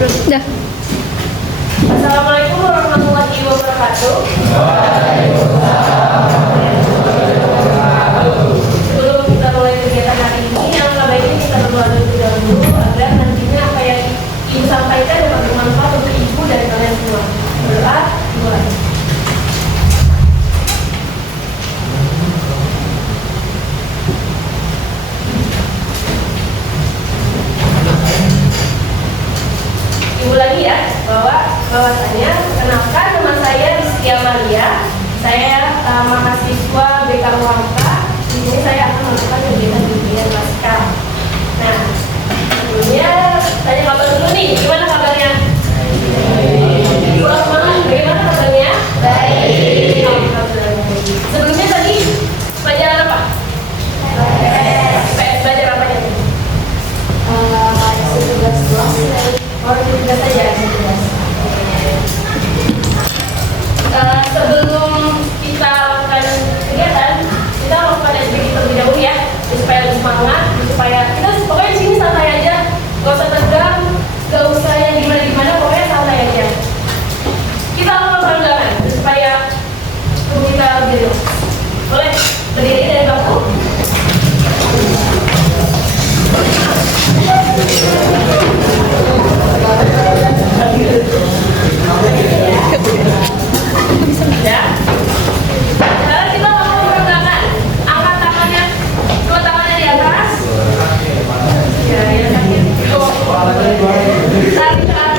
Dah. Assalamualaikum warahmatullahi wabarakatuh. Sebelum kita mulai kegiatan hari ini, yang baiknya kita berdoa terlebih dahulu agar nantinya apa yang Ibu sampaikan dapat bermanfaat untuk Ibu dan kalian semua. Berdoa dimulai. Ibu lagi ya, bahwasanya kenalkan nama saya Rizky Amalia. Saya mahasiswa BK UHK. Di sini saya akan melakukan kegiatan bimbingan masker. Nah, sebelumnya tanya kabar dulu nih, gimana kabarnya? Kurang semangat, bagaimana kabarnya? Baik. Sebelumnya tadi pelajaran apa? PS belajar apa ya? Tugas tugas saja. Sebelum kita lakukan kegiatan, kita lakukan SBG terlebih dahulu ya, supaya lebih semangat, supaya kita pokoknya di sini santai aja, gak usah tegang, gak usah yang gimana-gimana, pokoknya santai aja. Kita lakukan peregangan supaya tubuh kita lebih rileks. Boleh berdiri dari bangku. Ya. Sekarang kita lakukan peregangan. Angkat tangannya, dua tangannya di atas. Ya, sakit. Tarik ke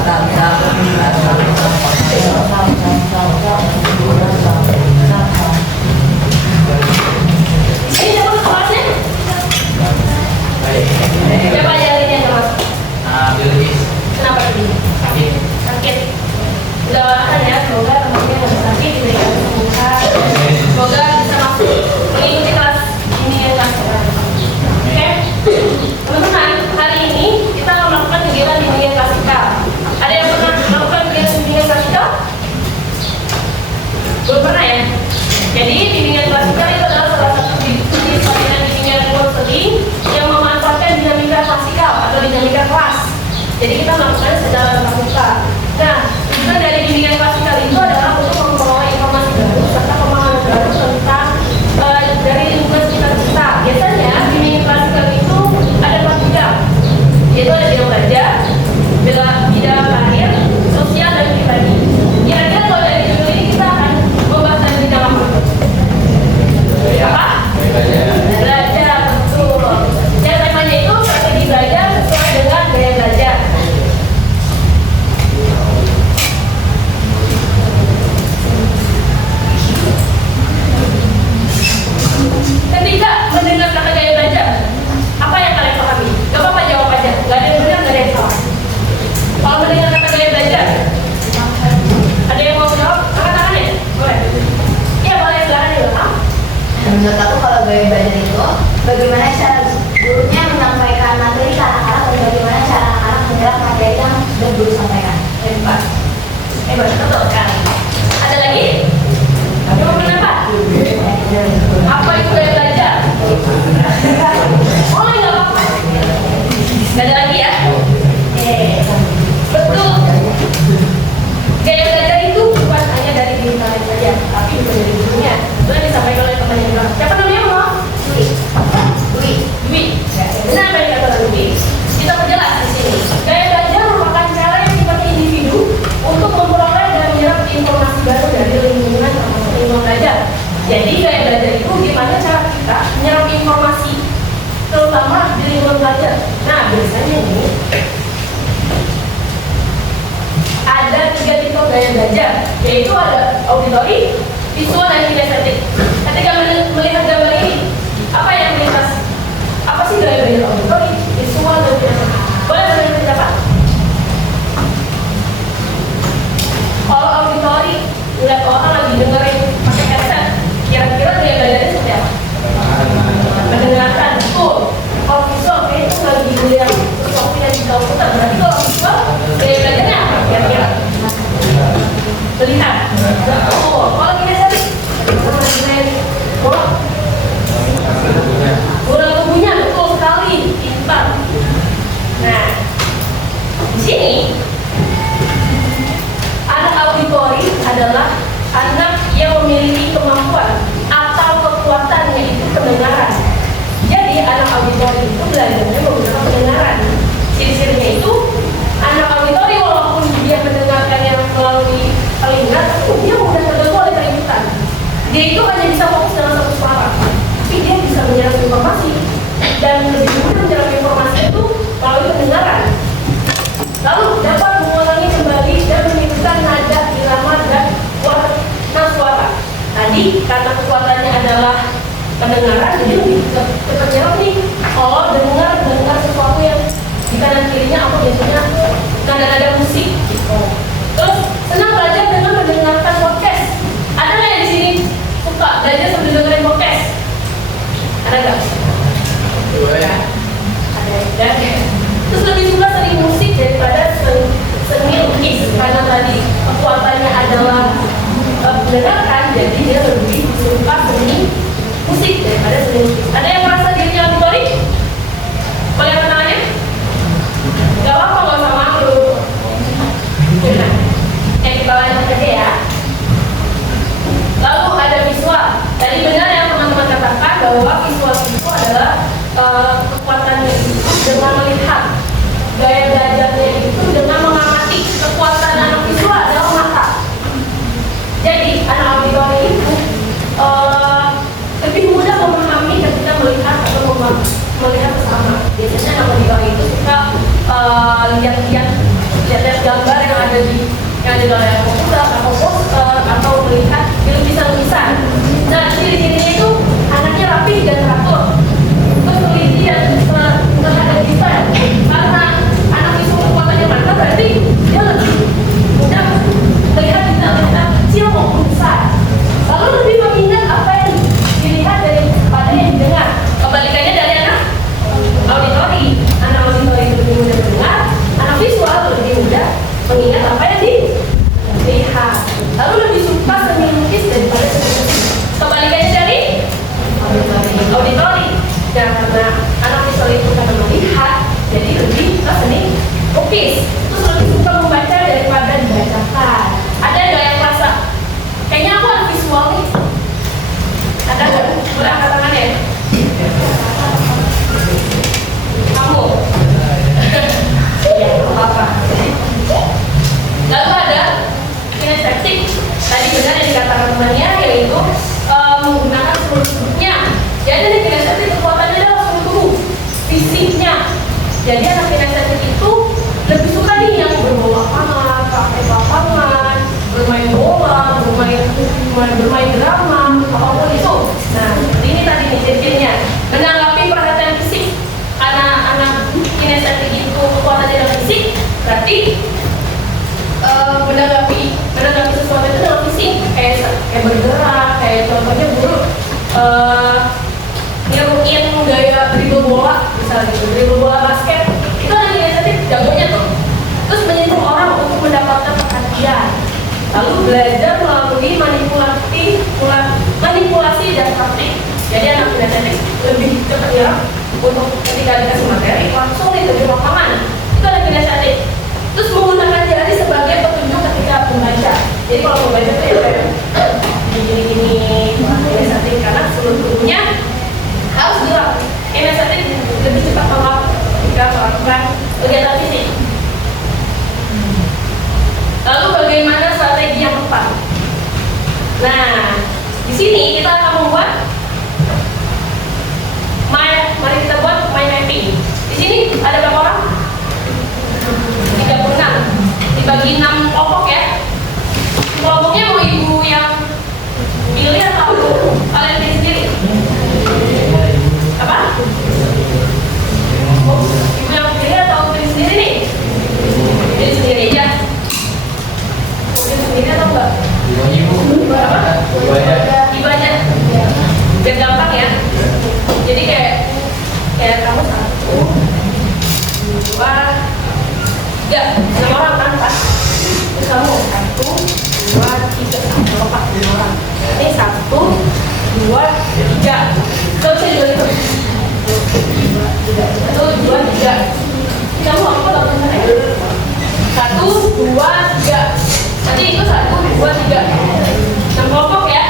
Ini dapat kelasnya? Siapa ajarinnya sama? Biologis. Kenapa tadi? Sakit. Sakit. Doakan ya, semoga teman-teman yang sakit diberikan kesembuhan. Semoga bisa masuk mengikuti kelas ini yang kelas sekarang. Oke, teman-teman, hari ini kita akan melakukan kegiatan bimbingan klasikal. Ada yang pernah melakukan kegiatan bimbingan klasikal? Belum pernah ya? Jadi bimbingan klasikal itu adalah salah satu jenis pelajaran bimbingan konseling yang memanfaatkan dinamika klasikal atau dinamika kelas. Jadi kita melakukan secara tatap muka. Nah, tujuan dari bimbingan klasikal itu adalah untuk memperoleh informasi baru serta pemahaman baru tentang dari lingkungan sekitar kita. Biasanya bimbingan klasikal itu ada 4 bidang, yaitu ada bidang belajar, bidang karir, sosial, dan pribadi. Kira-kira kalau dari judul ini kita akan membahas tentang bidang apa? Apa? Belajar, betul. Yang temanya itu strategi belajar sesuai dengan gaya belajar. Ketika mendengar kata gaya belajar, apa yang kalian pahami? Gak apa-apa jawab aja, gak ada yang benar, gak ada yang salah. Kalau mendengar kata gaya belajar, ada yang mau jawab? Angkat tangannya? Boleh? Iya boleh, silahkan juga. Menurut aku kalau gaya belajar itu bagaimana cara gurunya menyampaikan materi ke anak-anak dan bagaimana cara anak-anak menyerap materi yang sudah guru sampaikan. Hebat. Hebat, betul sekali. Ada lagi? Yang mau menambah? Apa itu gaya belajar? Oh, nggak apa-apa. Gak ada lagi ya? Betul. Gaya belajar itu bukan hanya dari diri kalian saja, tapi juga dari gurunya. Itu yang disampaikan oleh teman yang bilang. Siapa namanya, Mo? Dwi. Benar apa yang dikatakan Dwi? Kita perjelas di sini. Gaya belajar merupakan cara yang dipakai individu untuk memperoleh dan menyerap informasi baru dari lingkungan termasuk lingkungan belajar. Jadi gaya belajar itu gimana cara kita menyerap informasi, terutama di lingkungan belajar. Nah, biasanya nih ada 3 tipe gaya belajar, yaitu ada auditori, visual, dan kinestetik. Ketika melihat gambar ini, apa yang melintas? Apa sih gaya belajar auditori, visual, dan kinestetik? Boleh berikan pendapat? Kalau auditori, lihat orang lagi dengerin pakai headset, kira-kira gaya belajarnya seperti apa? Mendengarkan, betul. Kalau visual, kayaknya itu lagi melihat sesuatu yang di komputer. Berarti kalau visual, gaya belajarnya apa kira-kira? Melihat. Betul. Kalau kinestetik, bola tubuhnya, betul sekali. Pintar. Nah, di sini anak auditori adalah anak yang memiliki kemampuan atau kekuatan yaitu pendengaran. Jadi anak auditori itu belajarnya menggunakan pendengaran. Ciri-cirinya itu anak auditori walaupun dia mendengarkannya melalui telinga, dia mudah terganggu oleh keributan. Dia itu hanya bisa fokus dalam satu suara, tapi dia bisa menyerap informasi dan lebih mudah menyerap informasi itu melalui pendengaran. Lalu dapat mengulangi kembali dan menimbulkan nada, irama, dan warna suara. Tadi karena kekuatannya adalah pendengaran, jadi lebih cepat nyerap nih. Kalau dengar sesuatu yang di kanan kirinya, apa biasanya nada-nada musik. Terus senang belajar dengan mendengarkan podcast. Ada nggak yang di sini suka belajar sambil dengerin podcast? Ada nggak? Ada ya. Terus lebih suka seni musik daripada seni lukis, karena tadi kekuatannya adalah mendengarkan, jadi dia lebih suka seni musik daripada seni lukis. Ada yang merasa dirinya auditori? Boleh angkat tangannya? Gak apa-apa, gak usah malu. Nah, kita lanjut aja ya. Lalu ada visual. Tadi benar yang teman-teman katakan bahwa visual itu adalah kekuatannya dengan melihat. Gaya belajarnya itu dengan mengamati. Kekuatan anak visual adalah mata. Jadi anak auditori itu lebih mudah memahami ketika melihat yang ada di layar komputer atau poster atau melihat di lukisan-lukisan. Nah, ciri-cirinya itu anaknya rapi dan teratur, terus teliti dan terhadap detail. Karena anak itu kekuatannya mantap, berarti dia lebih mudah melihat detail-detail kecil maupun besar. Lalu lebih mengingat apa yang dilihat daripada yang didengar. Kebalikannya dari anak auditori. Anak auditori itu lebih mudah mendengar, anak visual lebih mudah mengingat apa yang dilihat. Lalu lebih suka seni lukis daripada seni musik. Kebalikannya dari auditori. Dan karena anak visual itu karena melihat, jadi lebih suka seni lukis. Terus lebih suka membaca daripada dibacakan. Ada nggak yang merasa kayaknya aku anak visual nih? Ada nggak? Boleh angkat tangan ya? Kamu? Ya, apa-apa. Lalu ada kinestetik. Tadi benar yang dikatakan temannya, yaitu menggunakan seluruh tubuhnya. Jadi ada kinestetik, kekuatannya adalah seluruh tubuh, fisiknya. Jadi anak kinestetik itu lebih suka nih yang berbawa lapangan, pakai lapangan, bermain bola, bermain drama, apapun itu. Nah, ini tadi nih ciri-cirinya. Menanggapi perhatian fisik. Anak kinestetik itu kekuatannya dalam fisik, berarti menanggapi sesuatu itu dalam fisik, kayak bergerak, kayak contohnya guru nyeruin gaya dribble bola, misalnya gitu, dribble bola basket, itu ada kinestetik jagonya tuh. Terus menyentuh orang untuk mendapatkan perhatian. Lalu belajar melalui manipulasi dan praktik. Jadi anak kinestetik lebih cepat ya untuk ketika dikasih materi langsung diterjun lapangan. Itu ada kinestetik. Terus menggunakan jari sebagai petunjuk ketika membaca. Jadi kalau membaca itu ya kayak gini kinestetik, karena seluruh tubuhnya harus gerak. Kinestetik lebih cepat tanggap ketika melakukan kegiatan fisik. Lalu bagaimana strategi yang tepat? Nah, di sini kita akan membuat mari kita buat mind mapping. Di sini ada berapa orang? 36. Dibagi 6 kelompok ya. Kelompoknya mau ibu yang pilih atau kalian pilih sendiri? Apa? Ibu yang pilih atau pilih sendiri nih? Pilih sendiri aja. Pilih sendiri atau enggak? Apa? Ibu aja. Biar gampang ya. Jadi kayak kamu 1, 2, 3, 6 orang kan Pak? Terus kamu 1, 2, 3, 4, 5 orang. Ini 1, 2, 3. Terus saya juga itu 1, 2, 3. Kamu apa lakukan sana ya? 1, 2, 3. Nanti itu 1, 2, 3. 6 kelompok ya.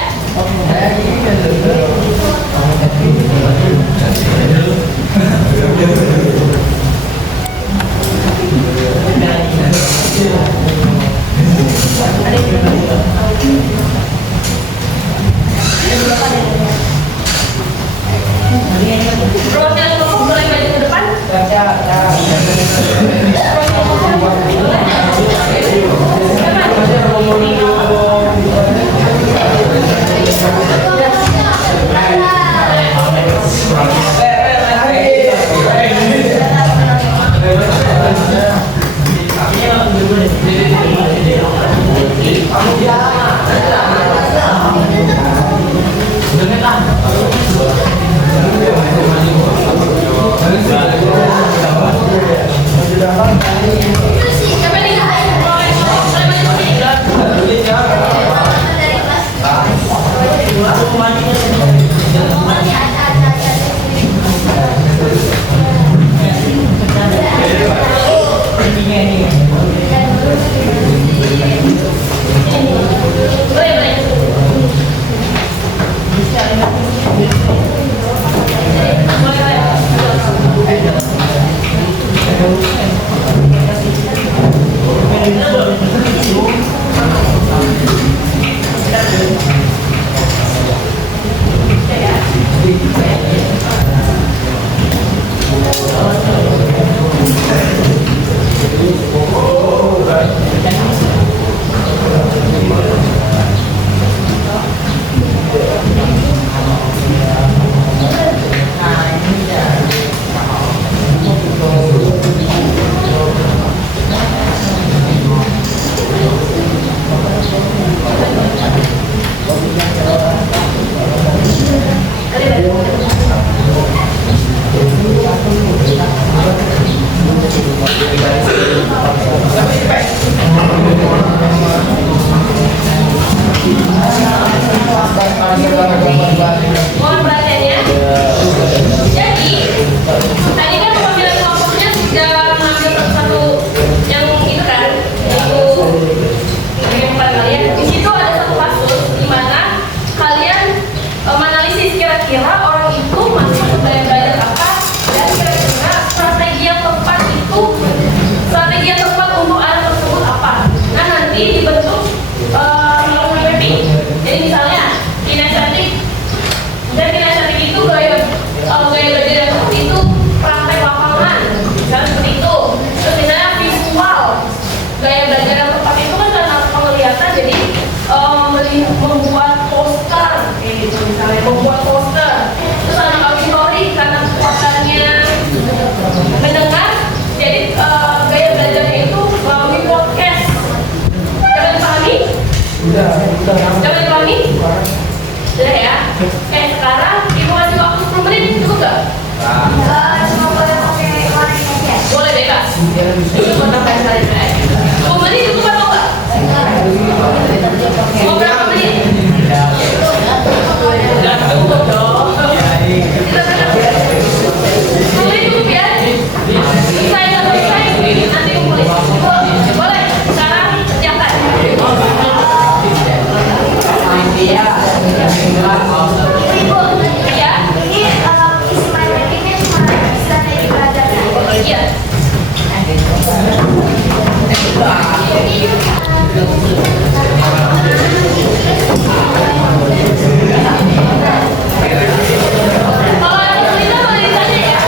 Perwakilan kelompok boleh maju ke depan. Mohon perhatiannya. Jadi, tadi kan pemilihan kelompoknya sudah mengambil satu-satu yang itu kan, yaitu bagian empat kalian. Di situ ada satu kasus di mana kalian menganalisis kira-kira orang itu masuk ke belajar apa dan kira-kira strategi yang tepat untuk anak tersebut apa. Nah, nanti dibentuk mapping. Jadi misalnya kinestetik, dan kinestetik itu gaya belajar yang tepat itu praktek lapangan, misalnya seperti itu. Terus misalnya visual, gaya belajar yang tepat itu kan karena penglihatan, jadi membuat poster, kayak gitu misalnya, membuat poster. Terus anak auditori karena kekuatannya mendengar, jadi gaya belajarnya itu melalui podcast. Dapat dipahami? Dapat dipahami? Sudah ya? Oke, sekarang ibu kasih waktu 10 menit, cukup nggak? Cuma boleh pakai warna aja. Boleh bebas. Itu buat apa yang saya 10 menit cukup atau nggak? Mau berapa menit? Nggak cukup dong. Boleh cukup ya? Selesai nggak selesai? Nanti kumpulin. Boleh. Sekarang kerjakan. Ibu, Ya. ini isi matematiknya cuma strategi belajarnya. Iya. Kalau ada kesulitan boleh ditanya ya.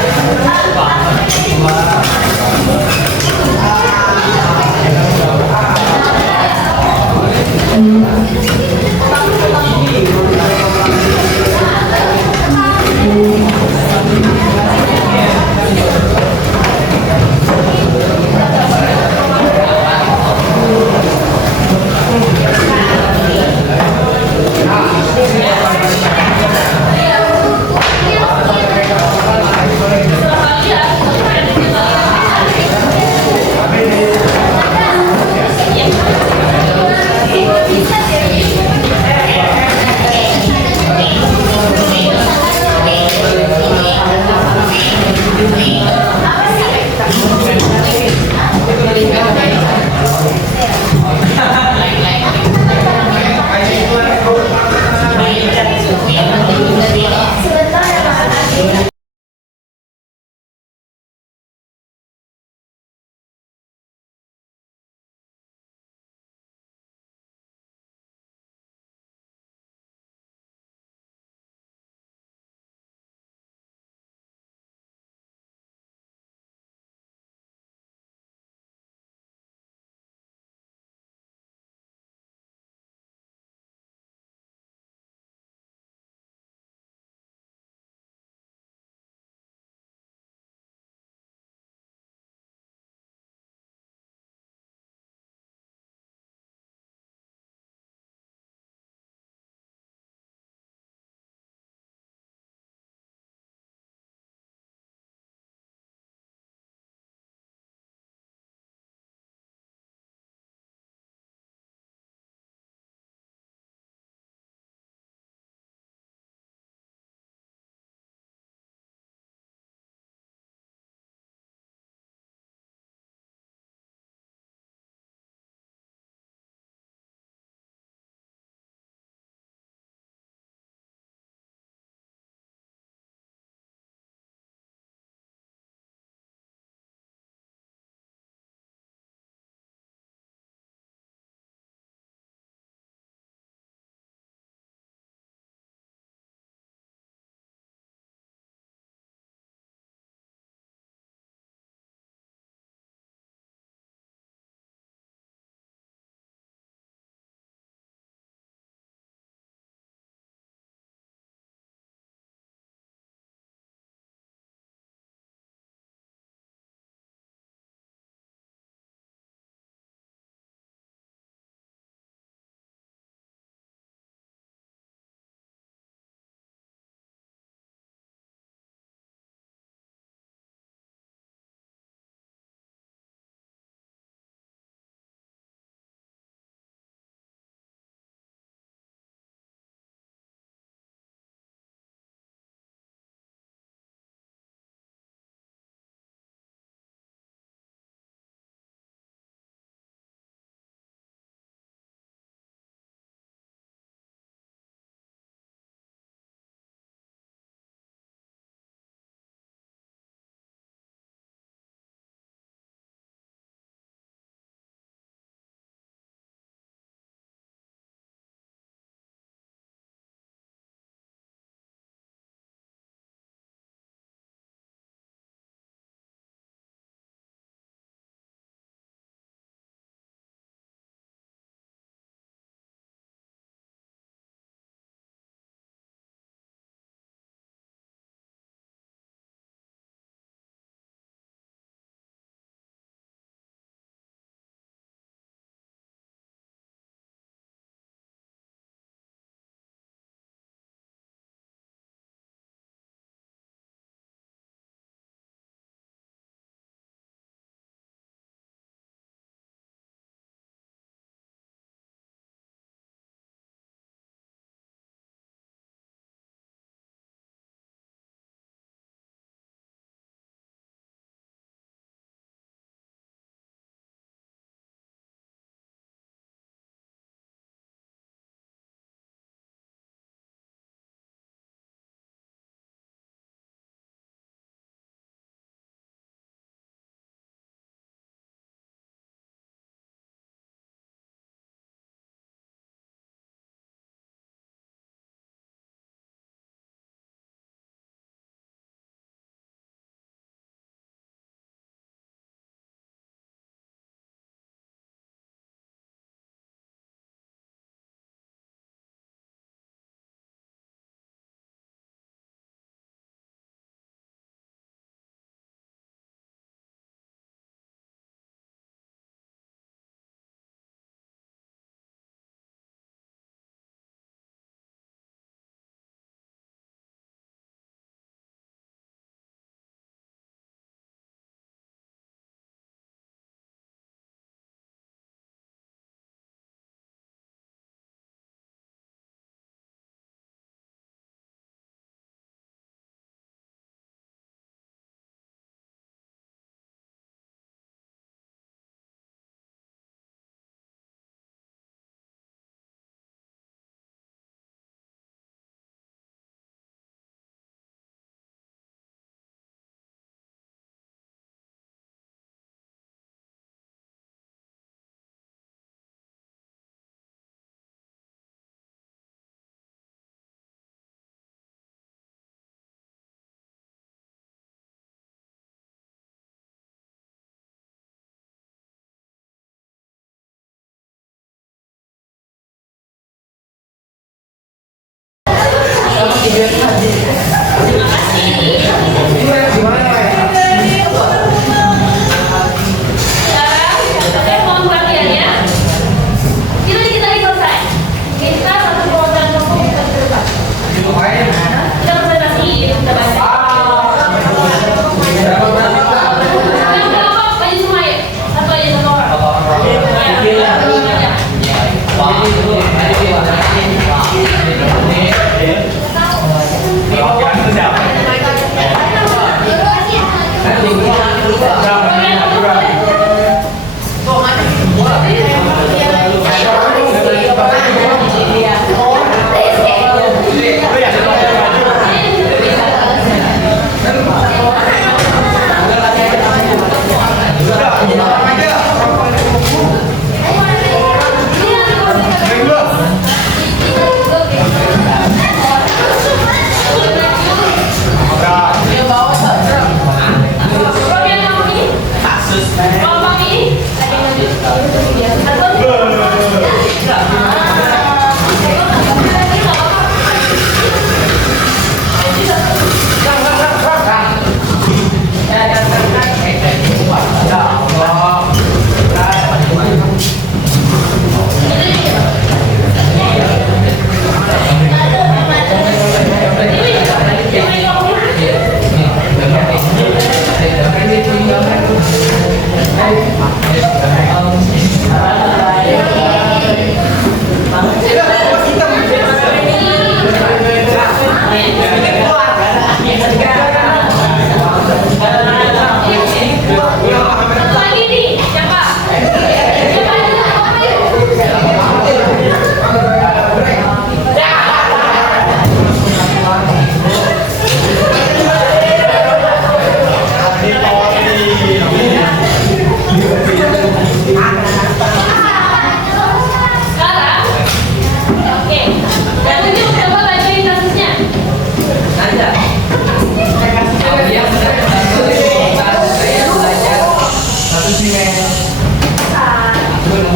Terima kasih. Sekarang saya mohon perhatiannya. Kita lagi selesai. Kita satu kewajiban pokok kita depan. Kita presentasi, kita baca. Yang kelompok baju semua ya. Satu aja satu orang.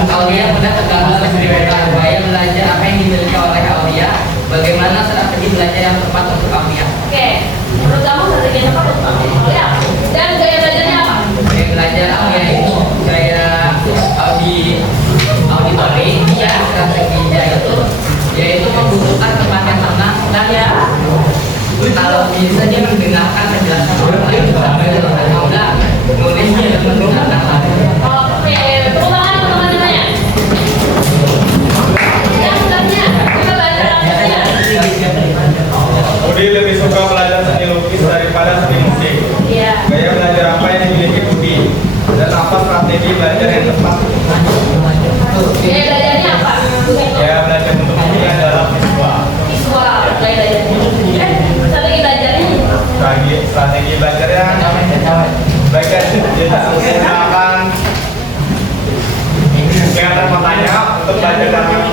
Aulia mudah terganggu menceritakan upaya belajar apa yang dimiliki oleh Aulia. Bagaimana strategi belajar yang tepat untuk Aulia? Oke, menurut kamu strategi yang tepat untuk Aulia? Dan gaya belajarnya apa? Gaya belajar Aulia itu gaya auditori, ya strateginya itu yaitu membutuhkan tempat yang tenang dan ya kalau bisa dia mendengarkan penjelasan orang lain sampai enggak nulisnya dan mendengarkan lagi. Oke, tepuk tangan teman-temannya. Yang selanjutnya, kita belajar apa? Budi lebih suka belajar seni lukis daripada seni musik. Iya. Gaya belajar apa yang dimiliki Budi? Dan apa strategi belajar yang tepat? Gaya belajarnya apa? Gaya belajar untuk Budi adalah visual. Visual, gaya belajarnya. Strategi belajarnya? Strategi belajarnya belajar tidak menggunakan kegiatan matanya untuk belajar dengan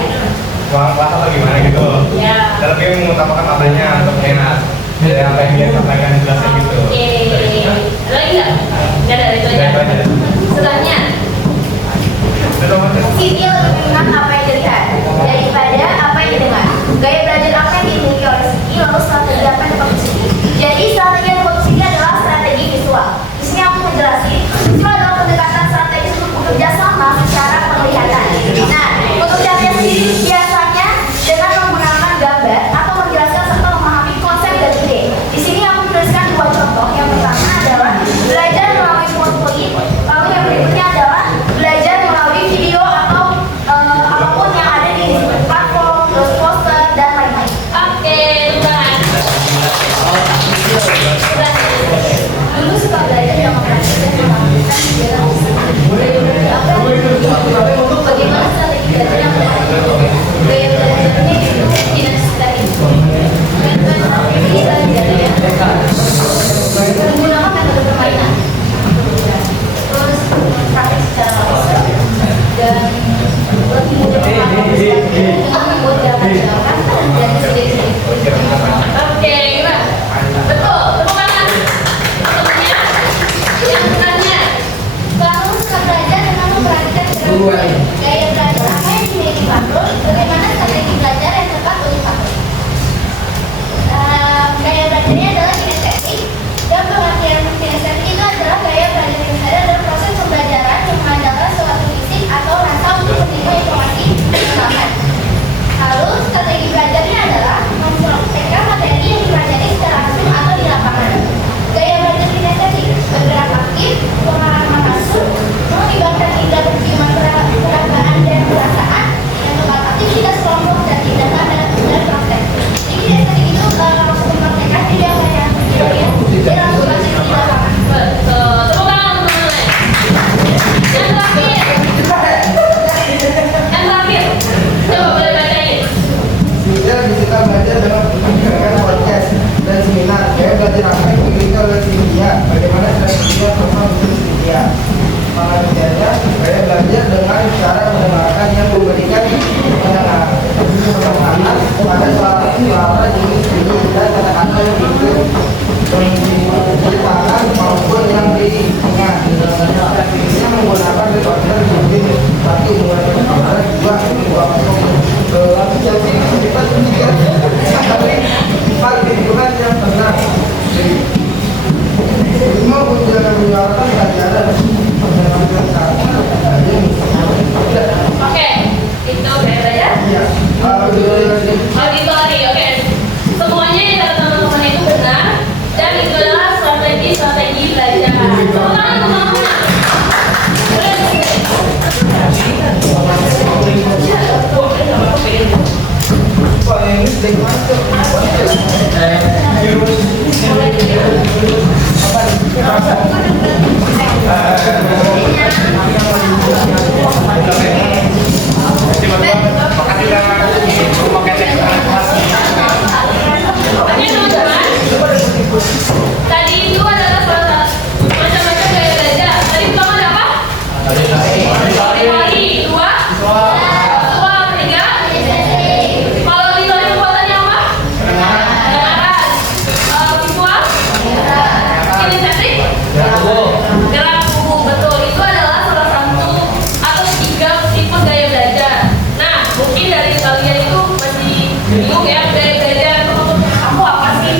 ruang kelas atau gimana gitu. Iya. Dan lebih mengutamakan matanya untuk enak. Jadi apa yang dia sampaikan jelasnya gitu. Oke. Ada lagi nggak? Nggak ada, itu aja. Setelahnya, Siti lebih mengenal apa yang dilihat daripada apa yang didengar. Gaya belajar apa yang dimiliki oleh Siti, lalu strategi apa yang dipakai Siti. Jadi strategi yang dipakai Siti adalah strategi visual. Di sini aku menjelaskan, visual adalah pendekatan strategi untuk bekerja sama secara penglihatan. Nah, untuk caranya sendiri biasanya dengan menggunakan gambar atau menjelaskan serta memahami konsep dan ide. Di sini aku menuliskan dua contoh. Yang pertama adalah belajar melalui PowerPoint, lalu yang berikutnya adalah belajar melalui video atau diceritakan maupun yang diingat. Ini menggunakan recorder mungkin tapi menggunakan kamera juga tapi jadi kita juga hal lingkungan yang tenang. Semua menjalankan pelajaran Oke, itu beda ya. ya. Auditori, oke. Semuanya yang kata teman-teman itu benar dan itu adalah strategi belajar. Tepuk tangan teman-teman. Pak ini sedang masuk. Oke teman-teman, tadi itu adalah macam-macam gaya belajar. Tadi pertama ada apa? Teori, dua, tiga. Kalau di teori kekuatannya apa? Kedengaran, visual, kinestetik, gerak tubuh, betul. Itu adalah salah satu atau tiga tipe gaya belajar. Nah, mungkin dari kalian itu masih bingung ya gaya belajar menurut aku apa sih?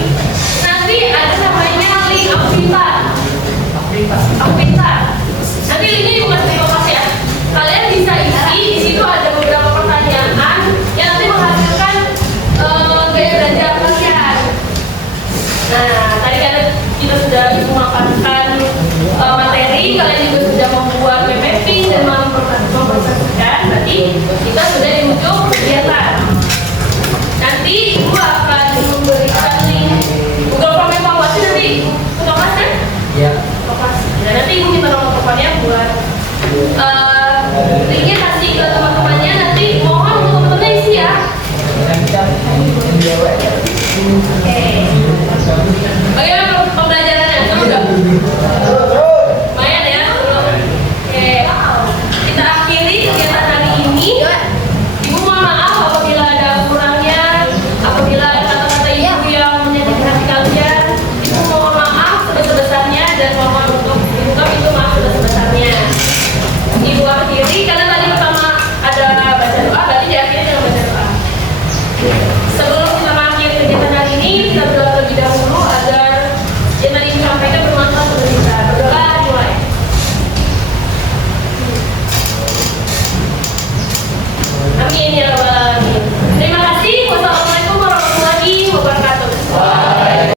Nanti ada namanya link aku pintar. Nanti linknya bukan di lokasi ya. Kalian bisa isi di situ ada beberapa pertanyaan yang nanti menghasilkan gaya belajar kalian. Nah, tadi kan kita sudah memaparkan materi, kalian juga sudah membuat PPT dan mempresentasikan. Berarti kita sudah di ujung kegiatan. Nanti ibu akan memberikan link Google Form evaluasi nanti untuk kelas kan? Ya. Kelas. Dan nanti ibu minta nomor teleponnya buat linknya kasih ke teman-temannya. Nanti mohon untuk teman-temannya isi ya. Oke. Bagaimana pembelajarannya? Seru nggak? Lumayan ya. Oke. Kita akhiri kegiatan hari ini. Ibu mohon maaf apabila ada kurangnya, apabila ada kata-kata ibu yang menyakitkan hati kalian. Ibu mohon maaf sebesar-besarnya dan mohon untuk dibuka pintu maaf sebesar-besarnya. Ibu akhiri karena tadi pertama ada baca doa, berarti di akhirnya